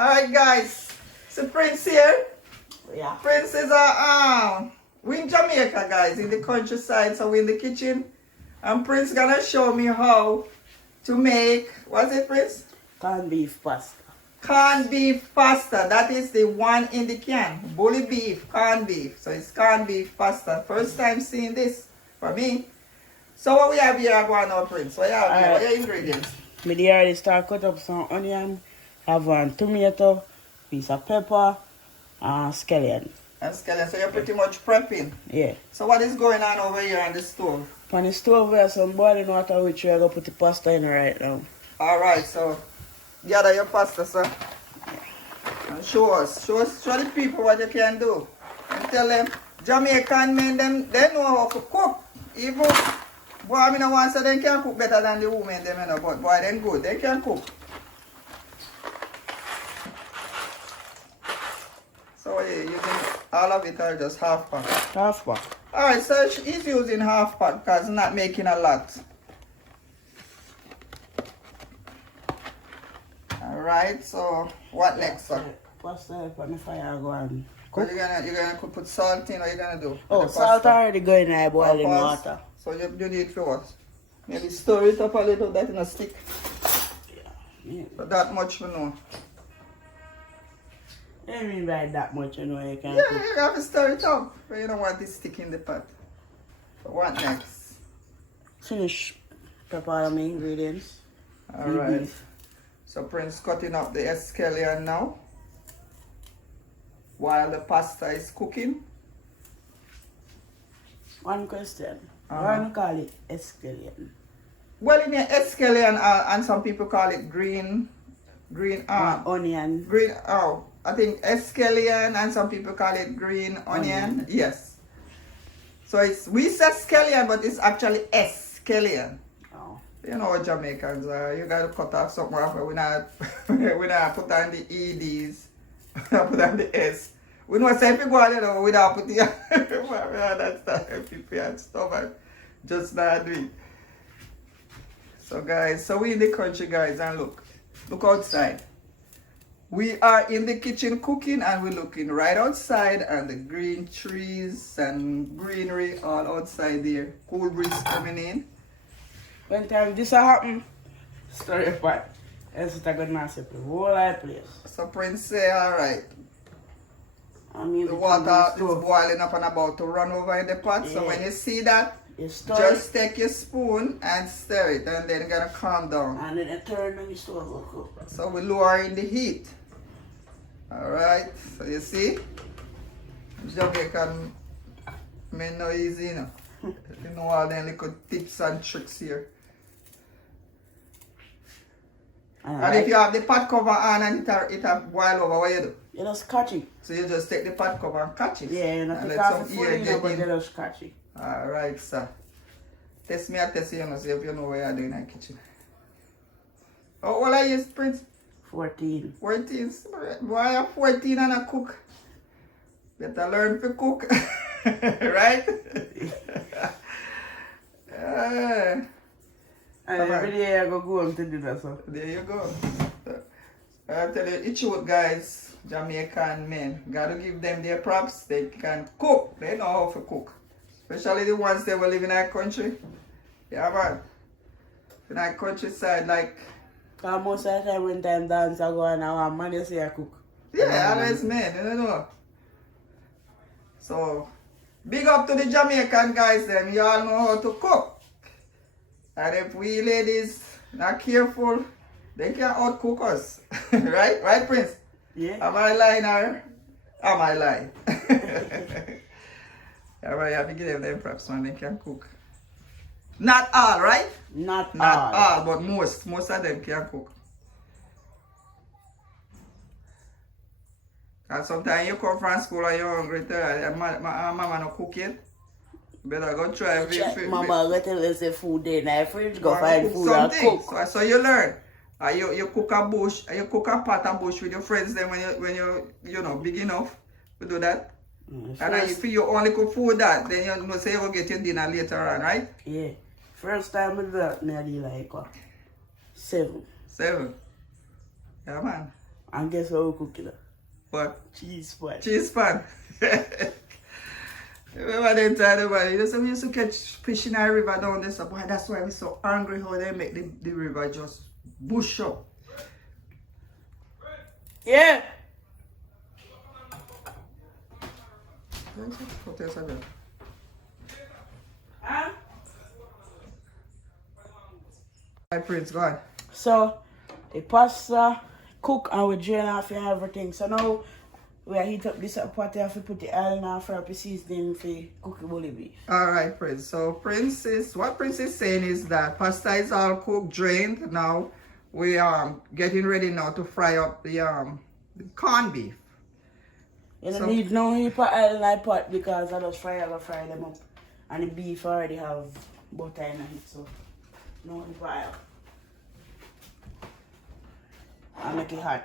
Alright guys, so Prince here. Yeah. Prince is we in Jamaica guys, in the countryside, so we in the kitchen. And Prince gonna show me how to make, what's it Prince? Corned beef pasta. Corned beef pasta. That is the one in the can. Bully beef, corned beef. So it's corned beef pasta. First time seeing this for me. So what we have here going now Prince? What you have here? What are your ingredients? Me already start cut up some onion, have one tomato, piece of pepper, and scallion. And scallion, so you're pretty much prepping. Yeah. So what is going on over here on the stove? On the stove there's some boiling water which we're gonna put the pasta in right now. Alright, so gather your pasta, sir. And show the people what you can do. And tell them, Jamaican men, they know how to cook. Even, boy, I mean, I want to say they can cook better than the women, them, you know, but boy, they're good, they can cook. So yeah, you can, all of it are just half pack. Half pack. Alright, so he's using half pack because he's not making a lot. Alright, so what next, sir? Pasta on the fire go on. Cook. You're gonna put salt in, or you're gonna do? Oh, salt already going in there boiling water. So you need for what? Maybe stir it up a little, that in a stick. Yeah. So that much we know. I mean by that much you know you can Yeah, cook. you have to stir it up. But you don't want this stick in the pot. So what next? Finish prepare all my ingredients. Alright. Beef. So Prince cutting up the escallion now. While the pasta is cooking. One question. Why do you call it escallion? Well, in your escallion, and some people call it green onion. Green, I think escallion, and some people call it green onion. Yes. So we say scallion, but it's actually escallion. Oh. You know what Jamaicans are. You gotta cut off something off. We not put on the EDs. We not put on the S. We know say if you go on there, we don't put the that stuff. People and stuff and just not do it. So guys, so we in the country guys, and look outside. We are in the kitchen cooking, and we're looking right outside, and the green trees and greenery all outside there. Cool breeze coming in. When time this happen, stir your pot. Else it's a good massive the whole place. So Prince say alright. I mean The water is boiling up and about to run over in the pot. Yeah. So when you see that, just take your spoon and stir it, and then it's gonna calm down. And then it turn on the stove will cook. So we're lowering the heat. Alright, so you see? Jamaican men no easy, you know. You know all them little tips and tricks here. And if you have the pot cover on and it have boil over, what you do? You just catch it. So you just take the pot cover and catch it. Yeah, you know, and take let off some the air food, get but in. you just catch it. Alright, sir. Test me, I test you, see if you know what you're doing in the kitchen. How old are you, Prince? 14. 14? Why are 14 and a cook? Better learn to cook. Right? And every day I go home to do that, so. There you go. I tell you, it's true, guys. Jamaican men. Gotta give them their props. They can cook. They know how to cook. Especially the ones that were living in our country. Yeah, man. In our countryside, like. Cause most of the time when time dance I go and I want man you say I cook. Yeah, always men, you know. So, big up to the Jamaican guys, them. You all know how to cook. And if we ladies not careful, they can outcook us. Right? Right, Prince? Yeah. Am I lying or am I lying? Alright, you have to give them props, man. They can cook. Not all, right? Not all, but most of them can cook. And sometimes you come from school and you're hungry, and mama no cook it. Better go try. Mama go tell us the food in the fridge, go find food and cook. So you learn. You cook a bush, you cook a pot of bush with your friends then when you know big enough to do that. And if you only cook food that, then you know say you will get your dinner later on, right? Yeah. First time I do that, nearly like 7. 7. Yeah, man. And guess what we cooking up? What? Cheese pot. Cheese pan. Remember them time, man, you know, some used to catch fish in a river down there, so boy, that's why we're so angry how they make the river just bush up. Yeah. Huh? Hi, Prince, go on. So, the pasta cook and we drain off and everything. So now, we heat up this pot here to put the oil in our fry seasoning for cook the bully beef. Alright, Prince. So, what Prince is saying is that pasta is all cooked, drained. Now, we are getting ready now to fry up the corned beef. You don't need no heap of oil in that pot because I just fry them up. And the beef already have butter in it, so no heap of oil. And make it hot.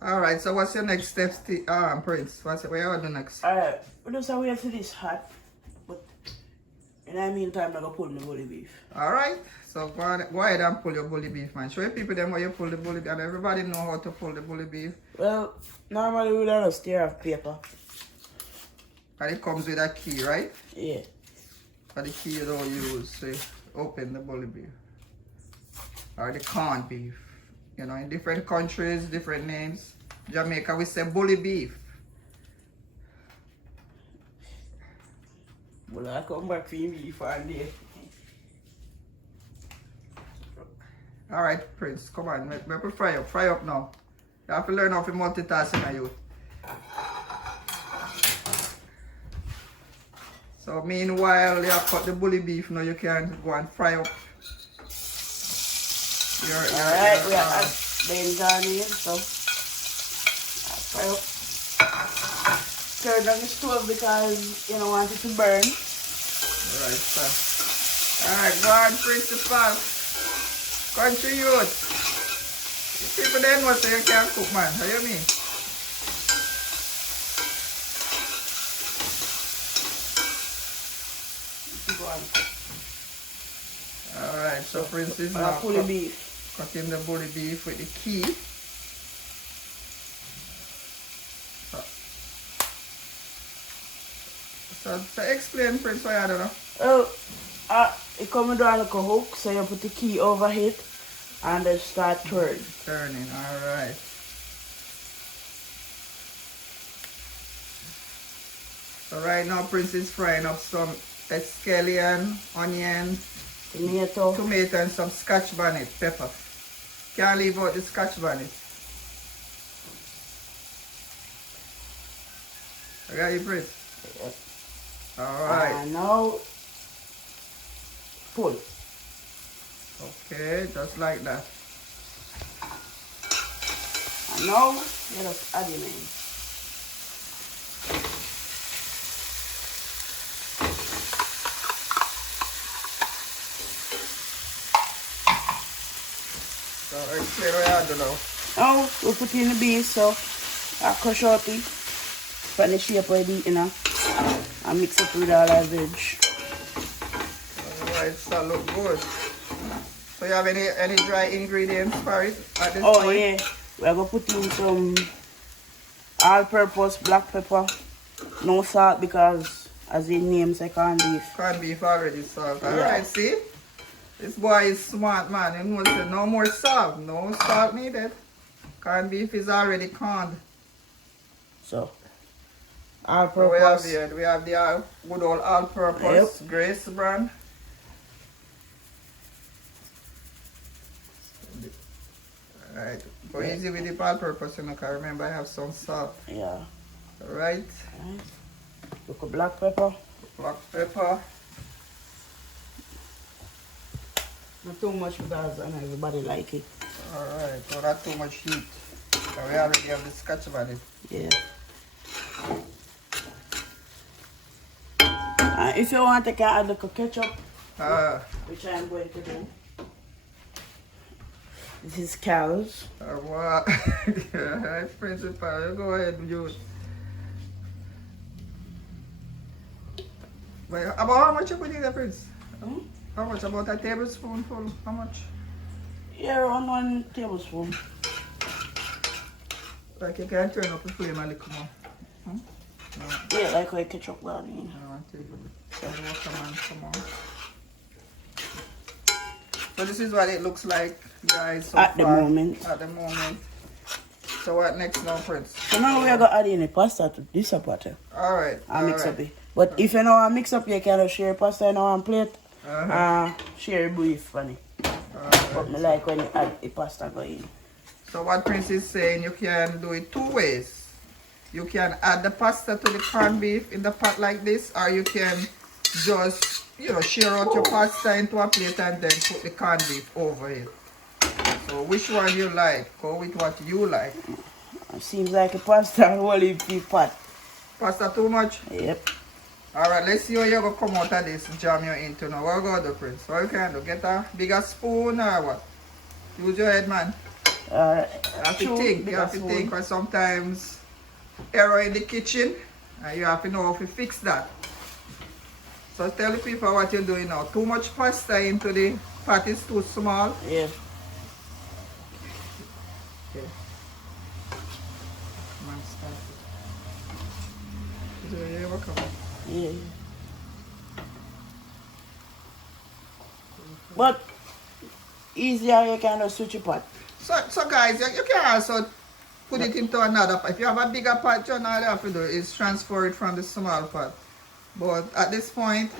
Alright, so what's your next steps, Prince? What you do next? Alright, we just wait till this hot. But in the meantime, I'm going to pull the bully beef. Alright, so go ahead and pull your bully beef, man. Show people them how you pull the bully beef, and everybody know how to pull the bully beef. Well, normally we don't stir off paper. And it comes with a key, right? Yeah. But the key you don't use to open the bully beef. Or the corned beef. You know, in different countries, different names. Jamaica, we say bully beef. Well, I come back for me for a day. Alright, Prince, come on, make me fry up now. You have to learn how to multitask in a youth. So meanwhile, you cut the bully beef now, you can go and fry up. Alright, we have beans on here, so fry up. Turn on the stove because you don't want it to burn. Alright, sir. Alright, go on, principal. Country youth. People then know say you can't cook, man. How you mean? Alright, so Prince is now cutting the bully beef with the key. So explain, Prince, why I don't know. Oh, it comes down like a hook, so you put the key over it and then start turning. Turning, alright. So right now Prince is frying up some scallion, onion, tomato, and some scotch bonnet pepper. Can't leave out the scotch bonnet. I got you, Prince. Yep. Alright. And now pull. Okay, just like that. And now let us add it in. So explain what you do now. Now we put in the beef, so I crush out it from the shape of it, you know, and mix it with all our veg. Alright, so look good. So you have any dry ingredients for it at this point? Oh yeah, we are going to put in some all-purpose black pepper, no salt because as the name says corned beef. Corned beef already salt. Alright, see? This boy is smart, man. He knows that no more salt. No salt needed. Corned beef is already corned. So, So all-purpose. we have the good old all-purpose Grace brand. Alright, go easy with the all-purpose, you know, because remember I have some salt. Yeah. Alright, Look at black pepper. black pepper. Not too much because I know everybody like it. Alright, so not too much heat. So we already have the scotch bonnet. Yeah. If you want, I can add a little ketchup, which I'm going to do. This is cows. What? Alright, principal, you go ahead and use. But about how much you put in there, Prince? How much? About a tablespoonful? How much? Yeah, around 1 tablespoon. Like you can turn up the flame a little more. Hmm? No, Yeah, like a ketchup garden. no, take it. So the watermelon come on. So this is what it looks like, guys, so At the far. moment. At the moment. So what next now, Prince? So now we are going to add in the pasta to this pot. Alright. And mix up it. But if you know how mix up, you can share pasta in one plate. Share beef on it. But me like when you add the pasta go in. So what Prince is saying, you can do it two ways. You can add the pasta to the corned beef in the pot like this, or you can just, you know, share out your pasta into a plate and then put the corned beef over it. So which one you like? Go with what you like. It seems like a pasta and whole beef pot. Pasta too much? Yep. Alright, let's see how you're going to come out of this jam you're into now. What you going to do, Prince? What you can do? Get a bigger spoon or what? Use your head, man. You have to think. You have to think, because sometimes error in the kitchen and you have to know how to fix that. So tell the people what you're doing now. Too much pasta into the pot is too small. Yeah. Okay. Come on, start it. Is it ever come on? Yeah. But easier you can just switch a pot. So guys, you can also put it into another pot. If you have a bigger pot, you know all you have to do is transfer it from the small pot. But at this point,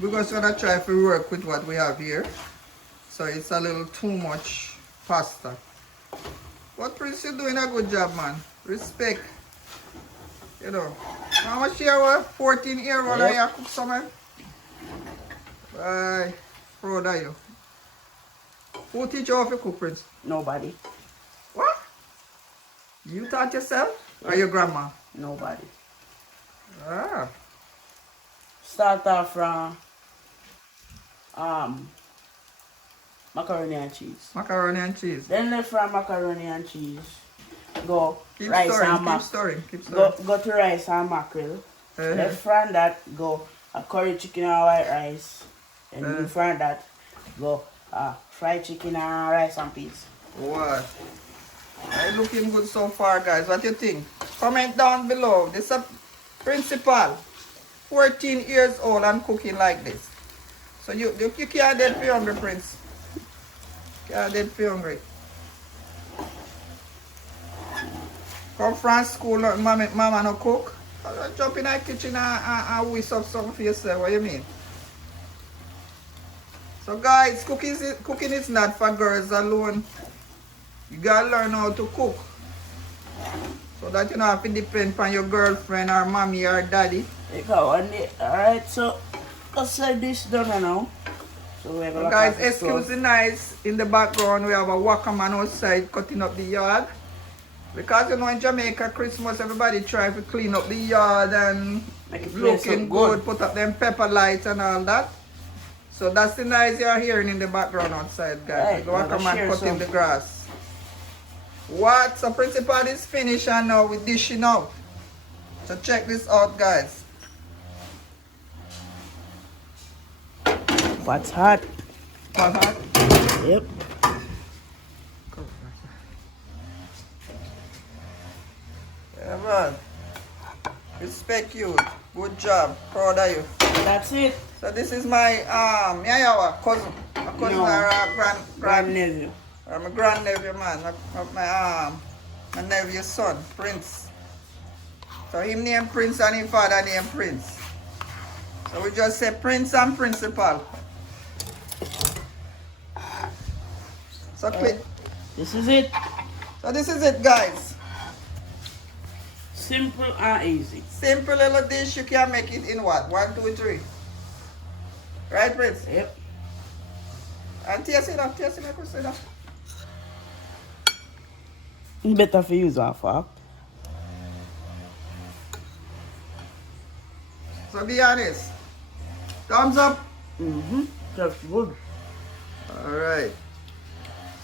we're just gonna try to work with what we have here. So it's a little too much pasta. But Prince, you're doing a good job, man. Respect. You know. How much here were? 14 here while I cook somewhere? Bye. Proud of you. Who teach you how to cook, Prince? Nobody. What? You taught yourself? Or your grandma? Nobody. Ah. Start off from macaroni and cheese. Macaroni and cheese. Then left from macaroni and cheese. Go Keep rice stirring, and keep mackerel. stirring, keep stirring. Go to rice and mackerel. Left from that go a curry chicken and white rice. And in front that go fried chicken and rice and peas. What? It's looking good so far, guys. What do you think? Comment down below. This is a principal. 14 years old and cooking like this. So you can't dead for hungry, Prince. Can't dead for hungry. Come from school, mama no cook. Jump in the kitchen and whisk up something for yourself. What do you mean? So guys, cooking is not for girls alone. You gotta learn how to cook. So that you don't have to depend on your girlfriend or mommy or daddy. Alright, so let's say this done now. So we're So guys, excuse the noise in the background. We have a workman outside cutting up the yard. Because you know in Jamaica Christmas everybody try to clean up the yard and make it looking good, put up them pepper lights and all that. So that's the noise you're hearing in the background outside, guys. Right, The workman cutting the grass. What? So principal is finished and now we're dishing out. So check this out, guys. What's hot? Hot, hot? Yep. Yeah, man. Respect you. Good job. Proud of you. That's it. So this is my cousin. A cousin No. or a Grandnephew. my grandnephew, man. My nephew's son, Prince. So him named Prince and his father named Prince. So we just say Prince and Principal. So click. This is it. So this is it, guys. Simple and easy. Simple little dish. You can make it in what? 1, 2, 3. Right, Prince? Yep. And taste it up. Taste it up. Taste it up. It's better for use a fork. So be honest. Thumbs up. That's good. Alright.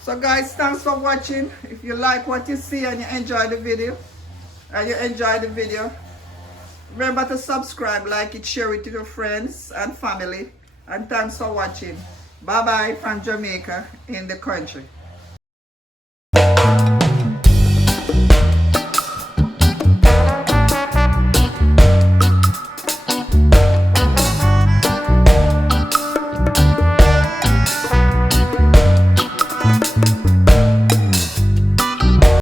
So guys, thanks for watching. If you like what you see and you enjoy the video, remember to subscribe, like it, share it to your friends and family. And thanks for watching. Bye bye from Jamaica in the country.